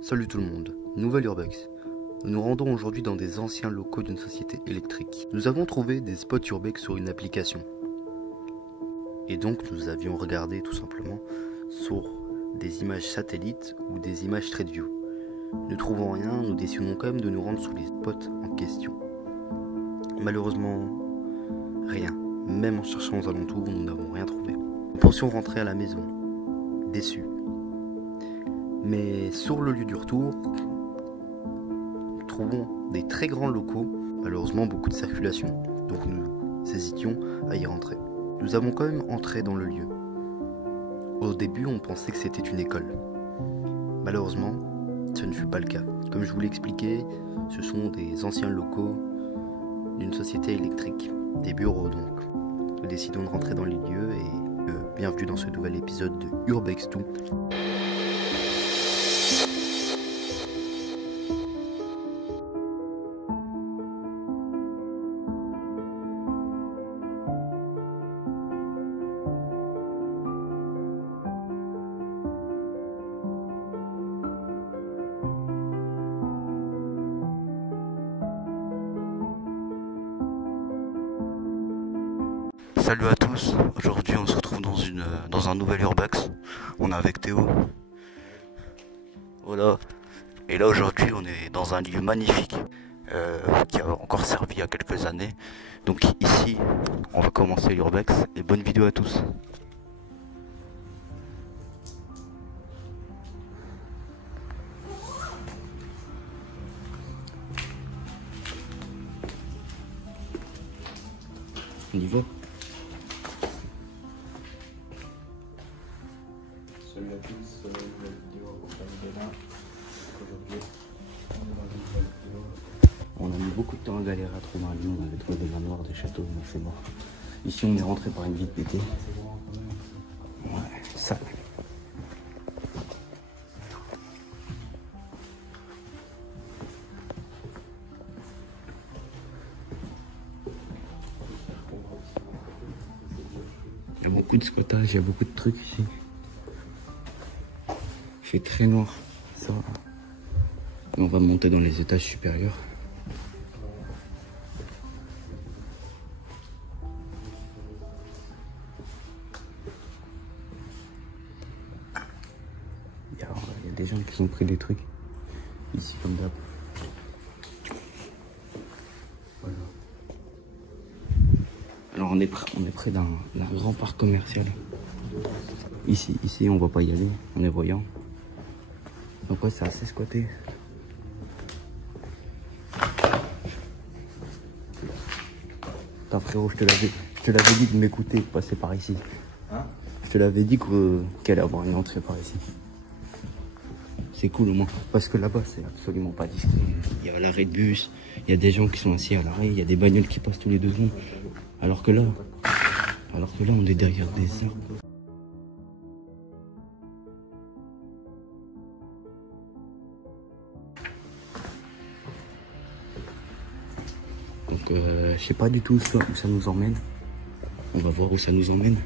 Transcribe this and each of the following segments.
Salut tout le monde, nouvelle Urbex. Nous nous rendons aujourd'hui dans des anciens locaux d'une société électrique. Nous avons trouvé des spots Urbex sur une application. Et donc nous avions regardé tout simplement sur des images satellites ou des images Street View. Ne trouvant rien, nous décidons quand même de nous rendre sur les spots en question. Malheureusement, rien. Même en cherchant aux alentours, nous n'avons rien trouvé. Nous pensions rentrer à la maison, déçus. Mais sur le lieu du retour, nous trouvons des très grands locaux, malheureusement beaucoup de circulation, donc nous hésitions à y rentrer. Nous avons quand même entré dans le lieu. Au début, on pensait que c'était une école. Malheureusement, ce ne fut pas le cas. Comme je vous l'ai expliqué, ce sont des anciens locaux d'une société électrique, des bureaux donc. Nous décidons de rentrer dans les lieux et bienvenue dans ce nouvel épisode de Urbex 2. Salut à tous, aujourd'hui on se retrouve dans un nouvel Urbex. On est avec Théo. Voilà. Et là aujourd'hui on est dans un lieu magnifique qui a encore servi il y a quelques années. Donc ici on va commencer l'Urbex et bonne vidéo à tous. On y va. Salut à tous, nouvelle vidéo au Canada. Aujourd'hui, on est dans une nouvelle vidéo. On a mis beaucoup de temps à galérer à trouver un lieu, on avait trouvé des manoirs, des châteaux, mais c'est mort. Ici on est rentré par une ville d'été. Ouais, ça. Il y a beaucoup de squattage, il y a beaucoup de trucs ici. Il fait très noir, ça. Et on va monter dans les étages supérieurs. Il y a des gens qui ont pris des trucs ici comme d'hab. Voilà. Alors on est près d'un grand parc commercial. Ici on va pas y aller, on est voyant. Donc ouais, c'est assez squatté. Putain frérot, je te l'avais dit de m'écouter, de passer par ici. Hein? Je te l'avais dit qu'elle allait avoir une entrée par ici. C'est cool au moins, parce que là-bas c'est absolument pas discret. Il y a l'arrêt de bus, il y a des gens qui sont assis à l'arrêt, il y a des bagnoles qui passent tous les 2 secondes. Alors que là on est derrière des arbres. Donc je sais pas du tout où ça nous emmène. On va voir où ça nous emmène.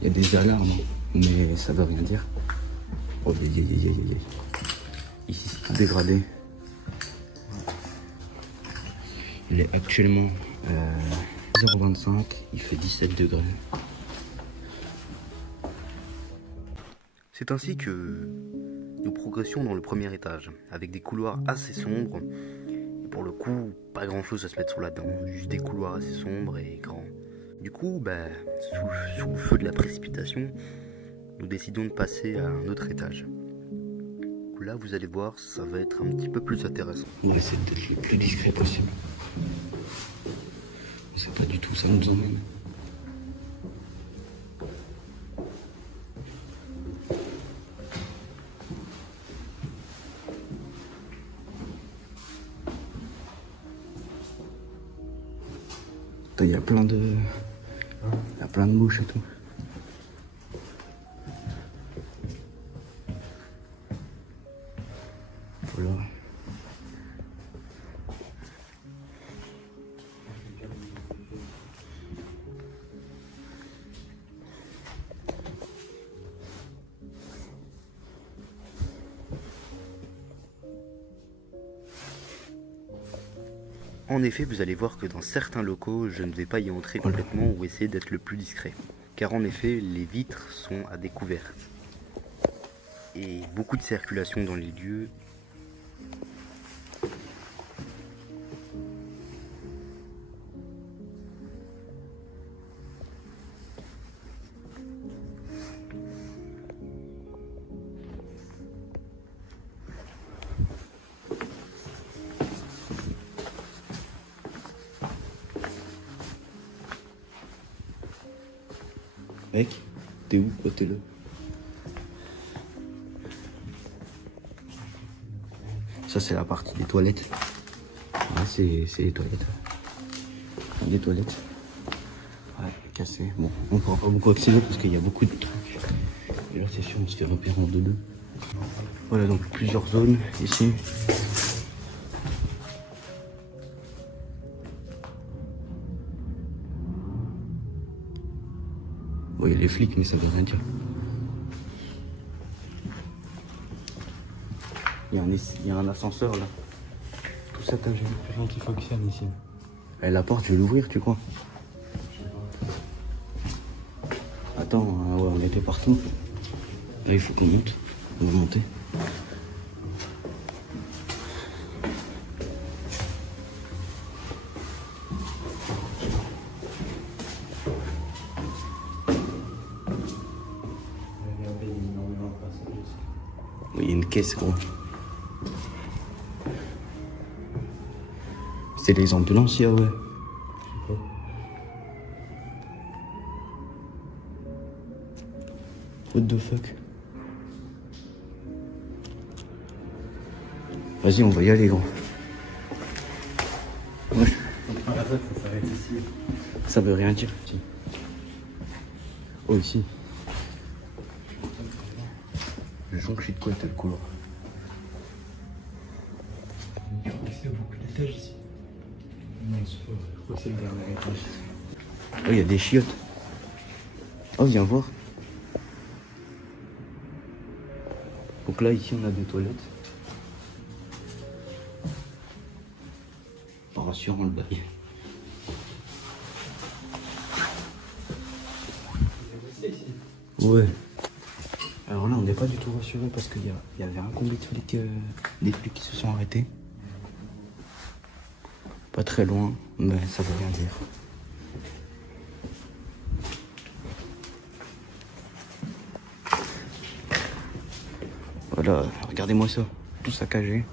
Il y a des alarmes, mais ça veut rien dire. Oh, ici c'est tout dégradé. Il est actuellement 0,25, il fait 17 degrés. C'est ainsi que nous progressions dans le premier étage, avec des couloirs assez sombres. Et pour le coup, pas grand chose à se mettre sur la dent, juste des couloirs assez sombres et grands. Du coup, sous le feu de la précipitation, nous décidons de passer à un autre étage. Là, vous allez voir, ça va être un petit peu plus intéressant. On va essayer d'être le plus discret possible. On sait pas du tout où ça nous emmène. Il y a plein de mouches et tout. Voilà. En effet, vous allez voir que dans certains locaux, je ne vais pas y entrer complètement ou essayer d'être le plus discret. Car en effet, les vitres sont à découvert. Et beaucoup de circulation dans les lieux. Mec, t'es où? Oh, t'es là. Ça, c'est la partie des toilettes. Ouais, c'est les toilettes. Des toilettes. Ouais, cassé. Bon, on pourra pas beaucoup accéder parce qu'il y a beaucoup de trucs. Et là, c'est sûr, on se fait repérer en deux. Voilà, donc plusieurs zones ici. Bon, il y a les flics, mais ça veut rien dire. Il y a un ascenseur là. Tout saccagé. Rien qui fonctionne ici. Et la porte, je vais l'ouvrir, tu crois? Attends, ouais, on était partout. Là, il faut qu'on monte. On va monter. Oui, il y a une caisse, gros. C'est les ambulanciers, ouais. What the fuck? Vas-y, on va y aller, gros. Ouais. Ça veut rien dire. Oh, ici. Le jonction de quoi, t'as le couloir? Je crois que c'est beaucoup d'étages ici. Non, je crois que c'est le dernier étage. Oh, il y a des chiottes. Oh, viens voir. Donc là, ici, on a des toilettes. Pas rassurant le bail. Ouais. Alors là, on n'est pas du tout rassuré parce qu'il y avait un combi de flics, des flics qui se sont arrêtés. Pas très loin, mais ça veut rien dire. Voilà, regardez-moi ça, tout saccagé.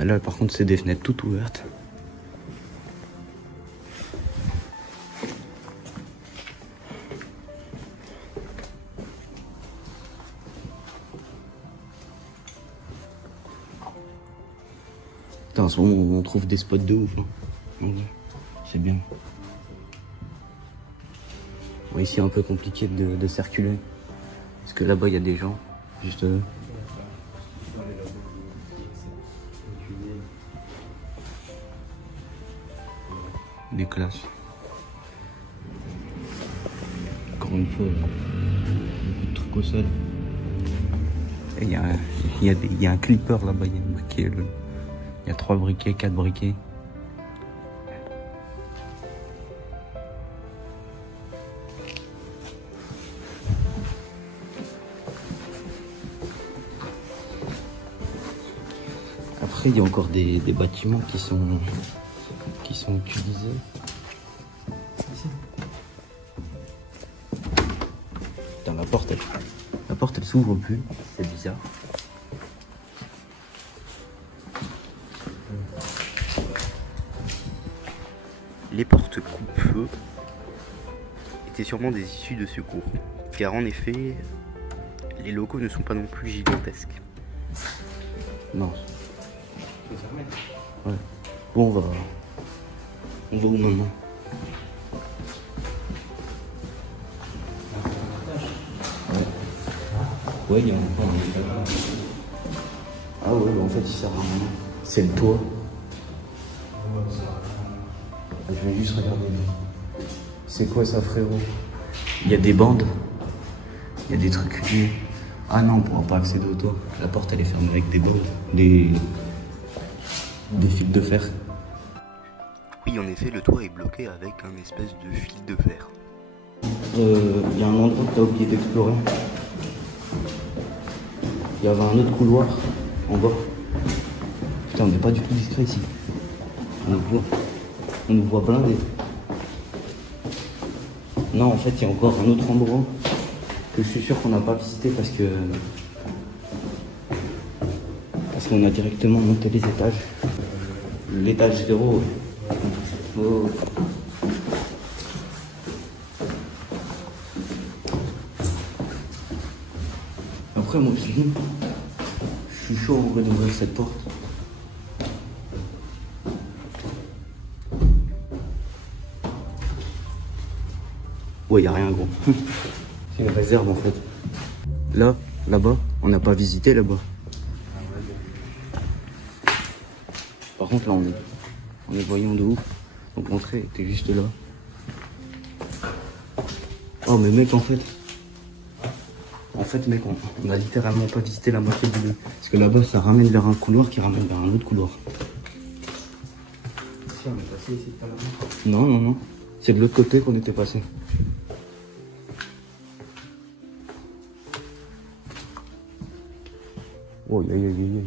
Ah là, par contre, c'est des fenêtres toutes ouvertes. Putain, en ce moment, on trouve des spots de ouf. Hein. C'est bien. Bon, ici, un peu compliqué de circuler. Parce que là-bas, il y a des gens, juste... des classes. Encore une fois, beaucoup de trucs au sol. Et il y a un clipper là-bas, il y a un briquet. Il y a 3 briquets, 4 briquets. Après, il y a encore des bâtiments qui sont utilisés. Putain, la porte elle s'ouvre plus, c'est bizarre. Les portes coupe-feu étaient sûrement des issues de secours, car en effet, les locaux ne sont pas non plus gigantesques. Non. Ouais. Bon, on va où maintenant? Ouais, il y a encore un étage. Ah ouais, bah en fait, il sert à rien. C'est le toit. Je vais juste regarder. C'est quoi ça, frérot? Il y a des bandes. Il y a des trucs. Ah non, on pourra pas accéder au toit. La porte, elle est fermée avec des bandes. Des fils de fer. Oui, en effet, le toit est bloqué avec un espèce de fil de fer. Il y a un endroit que t'as oublié d'explorer. Il y avait un autre couloir en bas. Putain, on n'est pas du tout discret ici. On nous voit blindés. Non, en fait, il y a encore un autre endroit que je suis sûr qu'on n'a pas visité parce qu'on a directement monté les étages. L'étage 0. Oh. Après, moi, je suis chaud en vrai d'ouvrir cette porte. Ouais, y a rien, gros. C'est une réserve, en fait. Là, là-bas, on n'a pas visité là-bas. Par contre, là, on est voyant de ouf. Donc, l'entrée était juste là. Oh, mais mec, en fait, mec, on a littéralement pas visité la moitié du lieu. Parce que là-bas, ça ramène vers un couloir qui ramène vers un autre couloir. Si, on est passé ici tout à l'heure. Non, non, non. C'est de l'autre côté qu'on était passé. Oh, aïe, aïe, aïe, aïe.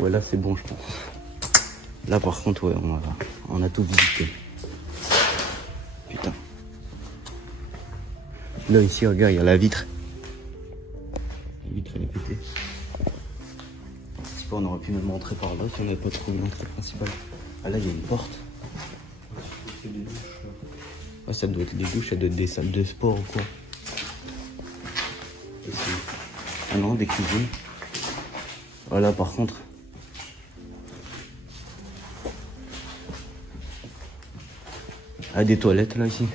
Ouais, là c'est bon, je pense. Là par contre, ouais, on a tout visité. Putain. Là ici, regarde, il y a la vitre. La vitre elle est pétée. Je sais pas, on aurait pu même rentrer par là si on n'avait pas trouvé l'entrée principale. Ah là, il y a une porte. C'est des douches là. Ah, ça doit être des douches, ça doit être des salles de sport ou quoi. Ah non, des cuisines. Voilà, par contre. Ah, des toilettes là ici.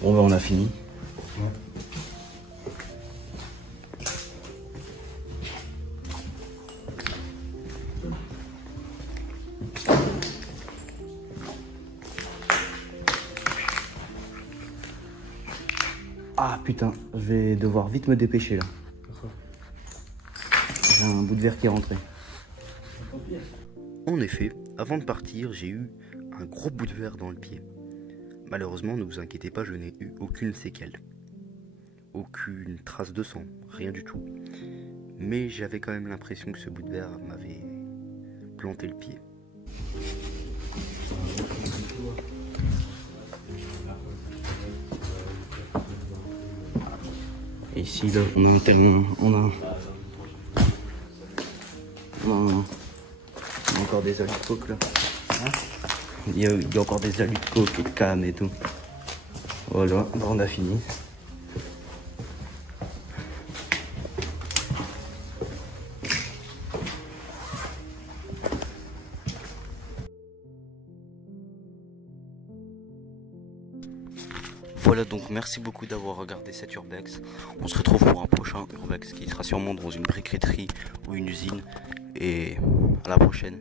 Bon bah on a fini. Ouais. Ah putain, je vais devoir vite me dépêcher là. Pourquoi? J'ai un bout de verre qui est rentré. En effet, avant de partir, j'ai eu un gros bout de verre dans le pied. Malheureusement, ne vous inquiétez pas, je n'ai eu aucune séquelle. Aucune trace de sang, rien du tout. Mais j'avais quand même l'impression que ce bout de verre m'avait planté le pied. Et ici là, on a un terrain, on a encore des alus de coke là. Il y a encore des alus de coke et de cannes et tout. Voilà, bah, on a fini. Voilà, donc merci beaucoup d'avoir regardé cet Urbex. On se retrouve pour un prochain Urbex qui sera sûrement dans une briqueterie ou une usine. Et à la prochaine.